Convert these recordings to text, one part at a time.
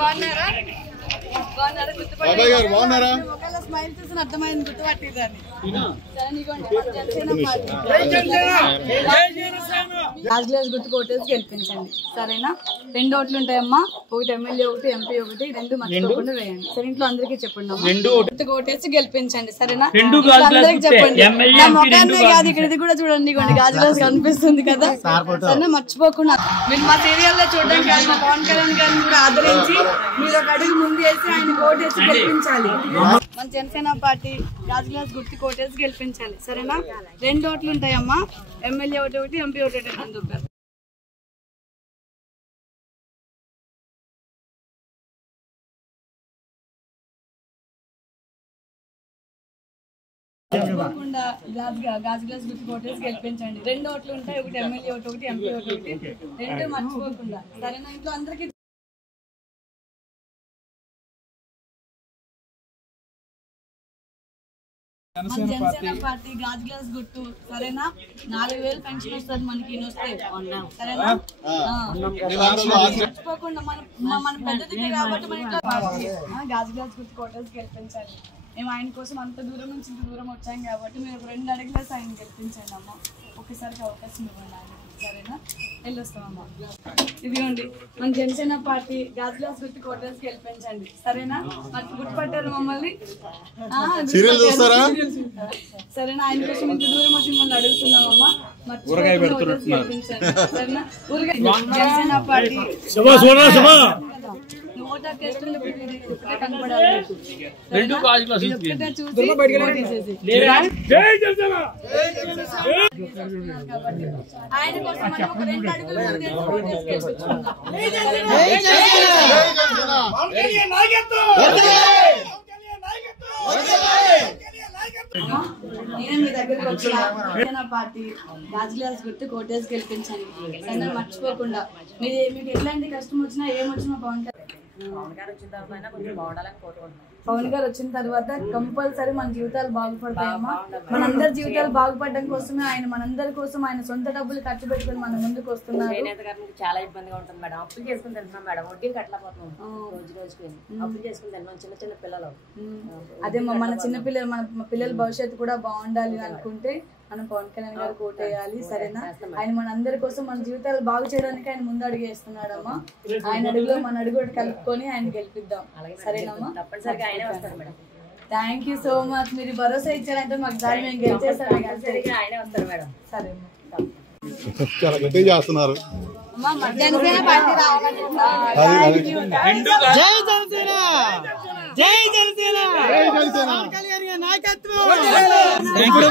బాగున్నారా? బాబాయ్ గారు బాగున్నారా? ఒకవేళ స్మైల్ చూసిన అర్థమైంది గుర్తుపట్టేదాన్ని. లాస్ట్ గ్లాస్ గుర్తు కోటేసి గెలిపించండి సరేనా. 2 ఓట్లు ఉంటాయమ్మా, ఒకటి ఎమ్మెల్యే ఒకటి ఎంపీ ఒకటి, 2 మర్చిపోకుండా వేయండి సరే. ఇంట్లో అందరికీ చెప్పండి గుర్తు కోటేసి గెలిపించండి సరేనా. అందరికి చెప్పండి. నా మొఖాన్నే కాదు ఇక్కడ ఇది కూడా చూడండి, గాజు గ్లాస్ కనిపిస్తుంది కదా సరేనా. మర్చిపోకుండా మీరు మా సీరియల్ లో చూడడానికి ఆయన పవన్ కళ్యాణ్ గారిని కూడా ఆదరించి మీరు ఒక అడుగు ముందు వేసి ఆయన కోటేసి గెలిపించాలి. మన జనసేన పార్టీ గాజు గ్లాస్ గుర్తు కోటేసి గెలిపించాలి సరేనా. 2 ఓట్లు ఉంటాయమ్మా, ఎమ్మెల్యే ఒకటి ఎంపీ ఒకటి అందుకు. గాజు గ్లాస్ గుర్తు కోటేసి గెలిపించండి. 2 ఓట్లు ఉంటాయి, ఒకటి ఎమ్మెల్యే ఒకటి ఎంపీ ఒకటి, 2 మర్చిపోకుండా సరేనా. ఇంట్లో అందరికి జనసేన పార్టీ గాజు గ్లాస్ గుర్తు సరేనా. 4000 పెన్షన్ వస్తుంది మనకి సరేనా. మర్చిపోకుండా మన పెద్దదికి కాబట్టి మన ఇంట్లో గాజు గ్లాస్ గుర్తు కోటేసి గెలిపించాలి. మేము ఆయన కోసం అంత దూరం నుంచి ఇంత దూరం వచ్చాం కాబట్టి మీరు 2 అడుగులేసి ఆయన గెలిపించండి అమ్మ. ఒక్కసారికి అవకాశం ఇవ్వండి ఆయన సరేనా. వెళ్ళొస్తామమ్మా. ఇదిగోండి మన జనసేన పార్టీ గాజు గ్లాస్ గుర్తు కోటేసి గెలిపించండి సరేనా. మరి గుర్తుపట్టారు మమ్మల్ని సరేనా. ఆయన కోసం ఇంత దూరం వచ్చి మిమ్మల్ని అడుగుతున్నామమ్మా. గెలిపించండి సరేనా. జనసేన పార్టీ ఆయన కోసం ఒక 2 అడుగులు నేను మీ దగ్గరకు వచ్చిన జనసేన పార్టీ గాజు గ్లాస్ గుర్తు కోటేసి గెలిపించండి సరే. మర్చిపోకుండా మీకు ఎట్లాంటి కష్టం వచ్చినా ఏమొచ్చినా పవన్ గారు వచ్చిన తర్వాత కంపల్సరీ మన జీవితాలు బాగుపడతాయమ్మా. మనందరి జీవితాలు బాగుపడడం కోసమే ఆయన మనందరి కోసం ఆయన సొంత డబ్బులు ఖర్చు పెట్టుకుని మన ముందుకు వస్తున్నారు. చాలా ఇబ్బందిగా ఉంటుంది మేడం. అప్పులు చేసుకుని తింటున్నాం మేడం, వడ్డీ కట్టలేకపోతున్నాం రోజుకి. అప్పులు చేసుకుని తింటున్నాం చిన్న చిన్న పిల్లలు. అదే మన చిన్న పిల్లలు మన పిల్లల భవిష్యత్తు కూడా బాగుండాలి అనుకుంటే మనం పవన్ కళ్యాణ్ గారు ఓటేయాలి సరేనా. ఆయన మన అందరి కోసం మన జీవితాలు బాగు చేయడానికి ఆయన ముందు అడుగు వేస్తున్నాడమ్మా. ఆయన అడుగులో మన అడుగు కలుపుకొని ఆయన గెలిపిద్దాం సరేనమ్మా. తప్పనిసరిగా ఆయనే వస్తారు madam. Thank you so much. మీరు భరోసా ఇచ్చారంటే మాకు సారి మేము గెలిచేస్తాం. ఆయనే వస్తారు మేడం. సరే చాలా గట్టిగా చేస్తున్నారు. జనసేన పార్టీ రావాలి. జై జనసేన, జై జనసేన, జై జనసేన. నాయకత్వం జై జై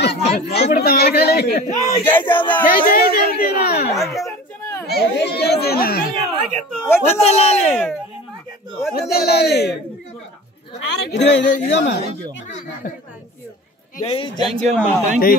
జనసేన, జై జనసేన. వదలాలి వదలాలి. ఇదమ్మా జై. థ్యాంక్ యూ అమ్మా. Thank you.